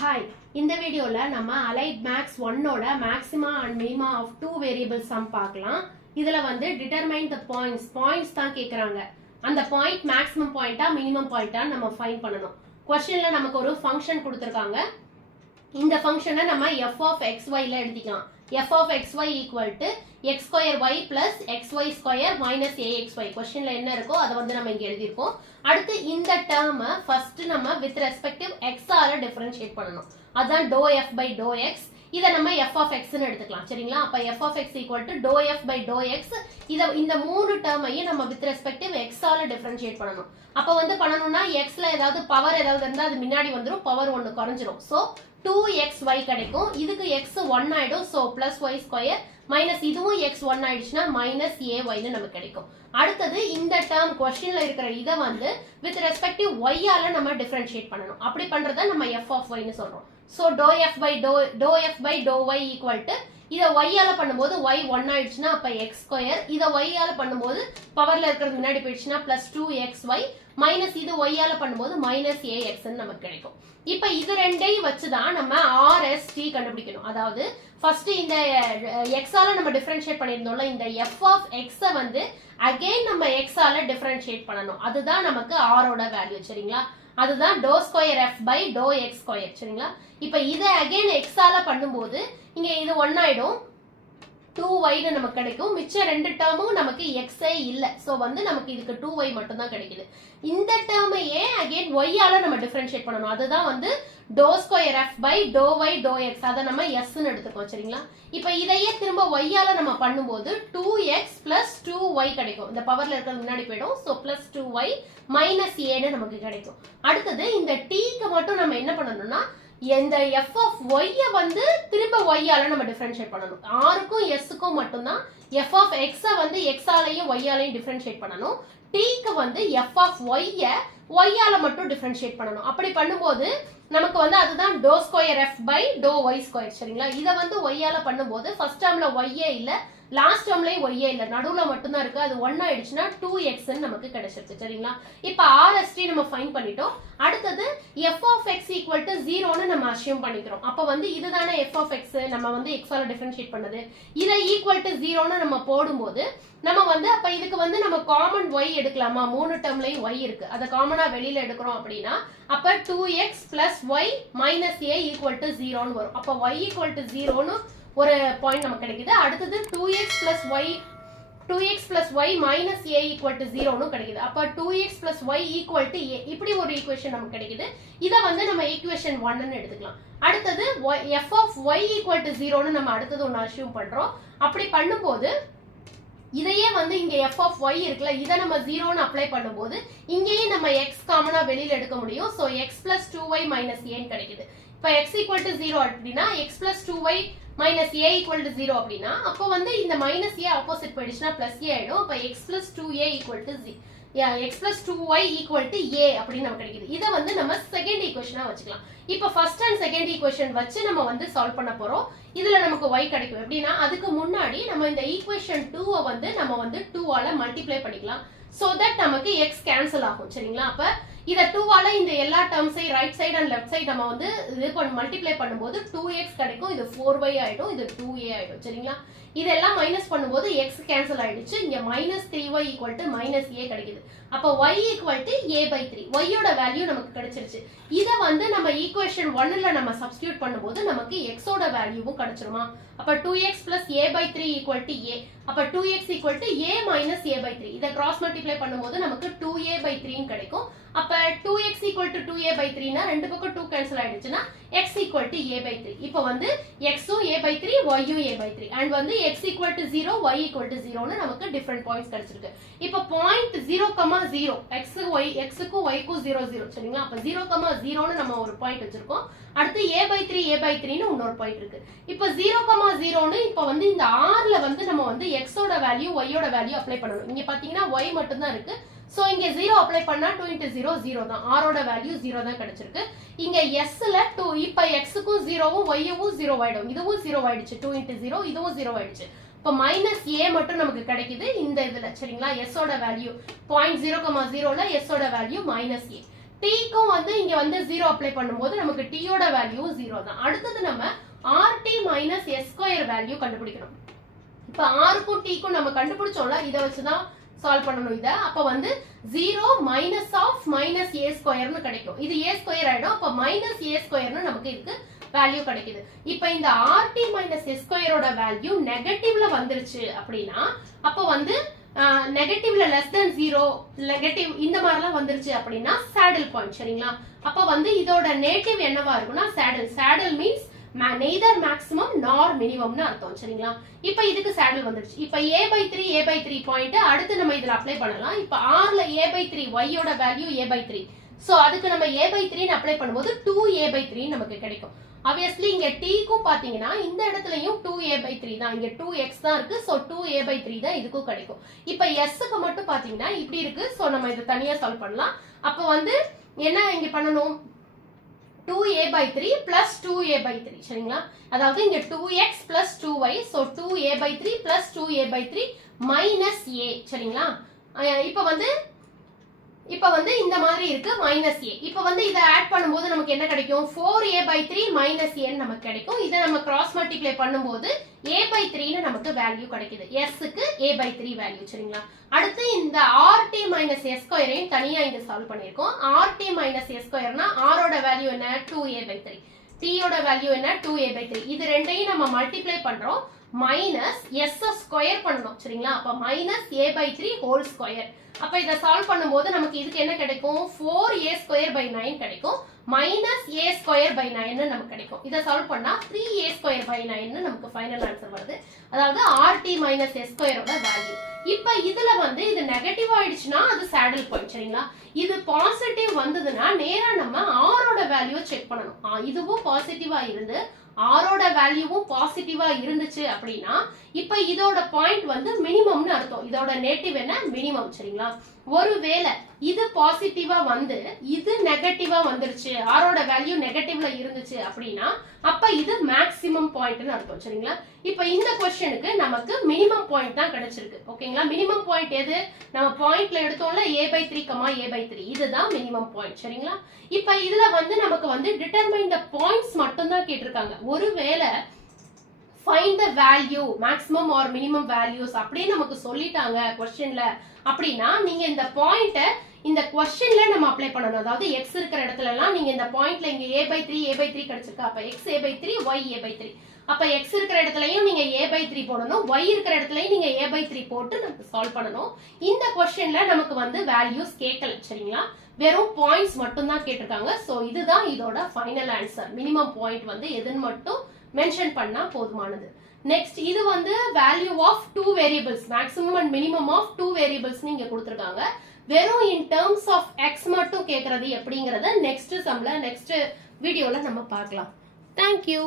Hi, இந்த வீடியோல நம்ம Allied Max 1ஓட maxima and minima of two variables sum பார்க்கலாம். இதுல வந்து determine the points தான் கேக்குறாங்க. அந்த point maximum point minimum point நம்ம find பண்ணனும். questionல நமக்கு ஒரு function கொடுத்திருக்காங்க. இந்த ஃபங்க்ஷனை நம்ம f of xy ல எழுதிக்கலாம். f of xy equal to x square y plus xy square minus axy. questionல என்ன இருக்கோ அதை வந்து நம்ம இங்க எழுதியிருக்கோம். அடுத்து இந்த term first நம்ம with respective x ஆல differentiate பண்ணணும். அதான் dou f by dou x. இதை நம்ம f of x ன்னு எடுத்துக்கலாம். சரிங்களா? அப்ப f of x equal to dou f by dou x. இந்த மூணு டேர்மையும் நம்ம with respective x ஆல differentiate பண்ணணும். அப்ப வந்து பண்ணணும்னா x ல ஏதாவது பவர் ஏதாவது இருந்தா அது முன்னாடி வந்துரும், பவர் 1 குறைஞ்சிரும். சோ 2xy கிடைக்கும். இதுக்கு x 1 ஆயிடும். So plus y square minus இதுவும் x 1 ஆயிடுச்சுனா minus ay ன்னு நமக்கு கிடைக்கும். அடுத்தது இந்த டேர்ம் क्वेश्चनல இருக்கிற இத வந்து with respective y ஆல நம்ம differentiate பண்ணனும். அப்படி பண்றத நம்ம f of y ன்னு சொல்றோம். So dou f by dou y equal to இத y ஆல பண்ணும்போது y 1 ஆயிடுச்சுனா அப்ப x ஸ்கொயர், இத y ஆல பண்ணும்போது பவர்ல இருக்கிறது முன்னாடி போயிடுச்சுனா plus 2xy minus இது y ஆல பண்ணும்போது minus ax ன்னு நமக்கு கிடைக்கும். இப்ப இது ரெண்டையும் வச்சுதான் நம்ம RST கண்டுபிடிக்கணும். அதாவது ஃபர்ஸ்ட் இந்த x ஆல நம்ம டிஃபரன்ஷியேட் பண்ணிருந்தோம்ல, இந்த f of x வந்து அகைன் நம்ம x ஆல டிஃபரன்ஷியேட் பண்ணனும். அதுதான் நமக்கு r ஓட வேல்யூ. சரிங்களா? அதுதான் dou square f by dou x square. சரிங்களா? இப்ப இத அகைன் x ஆல பண்ணும்போது இங்க இது 1 ஆயிடும், 2y ன்னு நமக்கு கிடைக்கும். மிச்ச ரெண்டு டேர்மும் நமக்கு x இல்ல. சோ வந்து நமக்கு இதுக்கு 2y மட்டும் தான் கிடைக்குது. இந்த டேர்மையே அகைன் y ஆல நம்ம டிஃபரன்ஷியேட் பண்ணனும். அதுதான் வந்து dou square f by dou y dou x. அத நம்ம s ன்னு எடுத்துக்கோம். சரிங்களா? இப்போ இதையே திரும்ப y ஆல நம்ம பண்ணும்போது 2x plus 2y கிடைக்கும். இந்த பவர்ல இருக்கிறது முன்னாடி போய்டும். So plus 2y minus a ன்னு நமக்கு கிடைக்கும். அடுத்து இந்த t க்கு மட்டும் நம்ம என்ன பண்ணனும்னா இந்த f of y வந்து திரும்ப y ஆல நம்ம டிஃபரன்ஷியேட் பண்ணனும். r க்கும் s க்கும் மட்டும் தான் f of x வந்து x ஆலயும் y ஆலயும் டிஃபரன்ஷியேட் பண்ணனும். t க்கு வந்து f of y y ஆல மட்டும் டிஃபரன்ஷியேட் பண்ணனும். அப்படி பண்ணும்போது நமக்கு வந்து அதுதான் dou square f by dou y square. சரிங்களா? இத வந்து y ஆல பண்ணும்போது ஃபர்ஸ்ட் டேர்ம்ல y இல்ல, லாஸ்ட் டேர்ம்லயே y இல்ல, நடுவுல மட்டும் தான் இருக்கு. அது 1 ஆயிடுச்சுனா 2x ன்னு நமக்கு கிடைச்சிருச்சு. சரிங்களா? இப்போ RST நம்ம ஃபைண்ட் பண்ணிட்டோம். அடுத்து f of x equal to 0 ன்னு நம்ம அஸ்யூம் பண்ணிக்கிறோம். அப்ப வந்து இதுதானே f of x நம்ம வந்து x ஆல டிஃபரன்ஷியேட் பண்ணது. இத equal to 0 ன்னு நம்ம போடும்போது நம்ம வந்து அப்ப இதுக்கு வந்து நம்ம காமன் y எடுக்கலாமா? மூணு டேர்ம்லயும் y இருக்கு. அத காமனா வெளியில எடுக்கிறோம் அப்படினா அப்ப 2x plus y minus a equal to 0 ன்னு வரும். அப்ப y equal to 0 ன்னு ஒரு பாயிண்ட் நமக்கு கிடைக்குது. அடுத்து 2x plus y minus a equal to 0 ன்னு கிடைக்குது. அப்ப 2x plus y equal to a இப்படி ஒரு ஈக்குவேஷன் நமக்கு கிடைக்குது. இத வந்து நம்ம ஈக்குவேஷன் 1 ன்னு எடுத்துக்கலாம். அடுத்து f of y equal to 0 ன்னு நம்ம அடுத்து ஒன்னு அஸ்யூம் பண்றோம். அப்படி பண்ணும்போது இதையே வந்து இங்க f of y இருக்குல, இத நம்ம 0 ன்னு அப்ளை பண்ணும்போது இங்கேயே நம்ம x காமனா வெளியில எடுக்க முடியும். So x plus 2y minus a ன்னு கிடைக்குது. இப்ப x equal to 0 அப்படினா x plus 2y minus a equal to 0 அப்படினா அப்ப வந்து இந்த minus a ஆப்போசிட் போயிடுச்சுனா plus a ஆயிடும். அப்ப x plus 2a equal to x plus 2y equal to a அப்படி நமக்கு கிடைக்குது. இத வந்து நம்ம செகண்ட் ஈக்குவேஷனா வச்சுக்கலாம். இப்ப ஃபர்ஸ்ட் அண்ட் செகண்ட் ஈக்குவேஷன் வச்சு நம்ம வந்து சால்வ் பண்ண போறோம். இதுல நமக்கு y கிடைக்கும். எப்படினா அதுக்கு முன்னாடி நம்ம இந்த ஈக்குவேஷன் 2 வந்து நம்ம வந்து 2 ஆல மல்டிப்ளை பண்ணிக்கலாம். so that நமக்கு x கேன்சல் ஆகும். சரிங்களா? அப்ப இத 2 ஆல இந்த எல்லா டேர்ம்ஸையும் right side and left side நம்ம வந்து இது மல்டிப்ளை பண்ணும்போது 2x கிடைக்கும். இது 4y ஆயிடும், இது 2a ஆயிடும். சரிங்களா? இதெல்லாம் மைனஸ் பண்ணும்போது x கேன்சல் ஆயிடுச்சு. இங்க -3y equal to -a கிடைக்குது. அப்ப y equal to a by 3. y யோட வேல்யூ நமக்கு கிடைச்சிருச்சு. இத வந்து நம்ம ஈக்குவேஷன் 1 ல நம்ம சப்ஸ்டிட்யூட் பண்ணும்போது நமக்கு x ஓட வேல்யூவும் கிடைச்சிருமா? அப்ப 2x plus a by 3 equal to a. அப்ப 2x equal to a minus a by 3. இத கிராஸ் மல்டிப்ளை பண்ணும்போது நமக்கு 2a by 3 ன்னு கிடைக்கும். அப்ப 2x equal to 2a by 3 னா ரெண்டு பக்கம் 2 cancel ஆயிடுச்சுனா x equal to a by 3. இப்போ வந்து x um a by 3 y um a by 3 and வந்து x equal to 0 y equal to 0 ன்னு நமக்கு டிஃபரண்ட் பாயிண்ட்ஸ் கிடைச்சிருக்கு. இப்போ பாயிண்ட் 0,0 x க்கு y க்கு 0 0. சரிங்களா? அப்ப 0,0 ன்னு நம்ம ஒரு பாயிண்ட் வச்சிருக்கோம். அடுத்து a by 3 ன்னு இன்னொரு பாயிண்ட் இருக்கு. இப்போ 0,0 ன்னு இப்போ வந்து இந்த r ல வந்து நம்ம வந்து x ஓட வேல்யூ y ஓட வேல்யூ அப்ளை பண்ணனும். இங்க பாத்தீங்கன்னா y மட்டும் தான் இருக்கு. சோ இங்க 0 அப்ளை பண்ணா 2 into 0 0 தான். r ஓட வேல்யூ 0 தான் கிடைச்சிருக்கு. இங்க s ல 2 இப்ப x க்கும் 0 வும் y வும் 0 ஆயிடும். இதுவும் 0 ஆயிடுச்சு. 2 into 0 இதுவும் 0 ஆயிடுச்சு. இப்ப -a மட்டும் நமக்கு கிடைக்குது இந்த இதுல. சரிங்களா? s ஓட வேல்யூ 0.0,0 ல s ஓட வேல்யூ -a. டீக்கும் வந்து இங்க வந்து 0 அப்ளை பண்ணும்போது நமக்கு டீயோட வேல்யூ 0 தான். அடுத்தது நம்ம RT minus S square value கண்டுபிடிக்கணும். இப்ப ஆருக்கும் டீக்கும் நம்ம கண்டுபிடிச்சோம்ல, இதை வச்சுதான் சால்வ் பண்ணணும் இத. அப்ப வந்து 0 மைனஸ் ஆஃப் மைனஸ் a ஸ்கொயர்னு கிடைக்கும். இது a ஸ்கொயர் ஆயிடும். அப்ப மைனஸ் a ஸ்கொயர்னு நமக்கு இதுக்கு வேல்யூ கிடைக்குது. இப்ப இந்த RT மைனஸ் s ஸ்கொயரோட வேல்யூ நெகட்டிவ்ல வந்துருச்சு அப்படின்னா அப்ப வந்து நெகட்டிவ்ல லெஸ் தென் 0 நெகட்டிவ் இந்த மாதிரிலாம் வந்துருச்சு அப்படின்னா சேடில் பாயிண்ட். சரிங்களா? அப்ப வந்து இதோட நேட்டிவ் என்னவா இருக்கும்னா saddle. Saddle means neither maximum nor மினிமம்னு அர்த்தம். சரிங்களா? இப்ப இதுக்கு சேடில் வந்துருச்சு. இப்ப a/3 பாயிண்ட் அடுத்து நம்ம இதுல அப்ளை பண்ணலாம். இப்ப r ல a/3 y யோட வேல்யூ a/3. சோ அதுக்கு நம்ம a/3 ன்னு அப்ளை பண்ணும்போது 2a/3 நமக்கு கிடைக்கும். obviously இங்க t க்கும் பாத்தீங்கன்னா இந்த இடத்துலயும் 2a/3 தான். இங்க 2x தான் இருக்கு. சோ 2a/3 தான் இதுக்கும் கிடைக்கும். இப்ப s க்கு மட்டும் பாத்தீங்கன்னா இப்படி இருக்கு. சோ நம்ம இத தனியா சால்வ் பண்ணலாம். அப்ப வந்து என்ன இங்க பண்ணனும்? 2a/3 plus 2a/3. சரிங்களா? அதாவது இங்க 2x plus 2y. so 2a/3 plus 2a/3 minus a. சரிங்களா? இப்ப வந்து இந்த மாதிரி இருக்கு மைனஸ் a. இப்ப வந்து இத ஆட் பண்ணும்போது நமக்கு என்ன கிடைக்கும்? 4a/3 minus a நமக்கு கிடைக்கும். இத நம்ம கிராஸ் மல்டிப்ளை பண்ணும்போது a/3 ன்னு நமக்கு வேல்யூ கிடைக்குது. s க்கு a/3 வேல்யூ. சரிங்களா? அடுத்து இந்த RT minus s ஸ்கொயரையும் தனியா இங்க சால்வ் பண்ணிருக்கோம். RT minus s ஸ்கொயர்னா r ஓட வேல்யூ என்ன? 2a/3. t யோட வேல்யூ என்ன? 2a/3. இது ரெண்டையும் நம்ம மல்டிப்ளை பண்றோம். மைனஸ் s ஸ்கொயர் பண்ணனும். சரிங்களா? அப்ப மைனஸ் a/3 ஹோல் ஸ்கொயர். அப்ப இத சால்வ் பண்ணும்போது நமக்கு இதுக்கு என்ன கிடைக்கும்? 4a ஸ்கொயர் பை 9 கிடைக்கும். மைனஸ் a ஸ்கொயர் பை 9 நமக்கு கிடைக்கும். இத சால்வ் பண்ணா 3a ஸ்கொயர் பை 9 நமக்கு ஃபைனல் ஆன்சர் வருது. அதாவது RT மைனஸ் s ஸ்கொயரோட வேல்யூ. இப்ப இதுல வந்து இது நெகட்டிவ் ஆயிடுச்சுன்னா அது சேடில் பாயிண்ட். சரிங்களா? இது பாசிட்டிவ் வந்ததுன்னா நேரா நம்ம r ஓட வேல்யூ செக் பண்ணணும். இதுவும் பாசிட்டிவா இருந்து r ஓட வேல்யூவும் பாசிட்டிவா இருந்துச்சு அப்படின்னா இப்ப இதோட பாயிண்ட் வந்து மினிமம்னு அர்த்தம். இதோட நேட்டிவ் என்ன? மினிமம். சரிங்களா? ஒருவேளை இது பாசிட்டிவா வந்து இது நெகட்டிவா வந்துருச்சு, r ஓட வேல்யூ நெகட்டிவ்ல இருந்துச்சு அப்படின்னா அப்ப இது மேக்ஸிமம் பாயிண்ட்னு அர்த்தம். சரிங்களா? இப்ப இந்த क्वेश्चनக்கு நமக்கு மினிமம் பாயிண்ட் தான் கிடைச்சிருக்கு. ஓகேங்களா? மினிமம் பாயிண்ட் எது? நம்ம பாயிண்ட்ல எடுத்தோம்ல a/3, a/3. இதுதான் மினிமம் பாயிண்ட். சரிங்களா? இப்ப இதுல வந்து நமக்கு வந்து டிட்டர்மைன் தி பாயிண்ட்ஸ் மட்டும் தான் கேட்டிருக்காங்க. ஒருவேளை find the value maximum or minimum values அப்படியே நமக்கு சொல்லிட்டாங்க क्वेश्चनல அப்படினா நீங்க இந்த பாயிண்ட இந்த क्वेश्चनல நம்ம அப்ளை பண்ணனும். அதாவது x இருக்கிற இடத்துல எல்லாம் நீங்க இந்த பாயிண்ட்ல இங்க a/3 கிடைச்சிருக்கு. அப்ப x a/3 y a/3. அப்ப x இருக்கிற இடத்துலயும் நீங்க a/3 போடணும், y இருக்கிற இடத்துலயும் நீங்க a/3 போட்டு நம்ம சால்வ் பண்ணனும். இந்த क्वेश्चनல நமக்கு வந்து வேல்யூஸ் கேட்கல. சரிங்களா? வெறும் பாயிண்ட்ஸ் மட்டும் தான் கேட்டிருக்காங்க. சோ இதுதான் இதோட ஃபைனல் ஆன்சர். மினிமம் பாயிண்ட் வந்து எதுன்னு மட்டும் மென்ஷன் பண்ணா போதுமானது. நெக்ஸ்ட் இது வந்து value of 2 variables, maximum and minimum of 2 variables நீங்க கொடுத்திருக்காங்க. வெறும் இன் டர்ம்ஸ் ஆஃப் x மட்டும் கேக்குறது எப்படிங்கறத நெக்ஸ்ட் சம்ல நெக்ஸ்ட் வீடியோல நம்ம பார்க்கலாம். Thank you.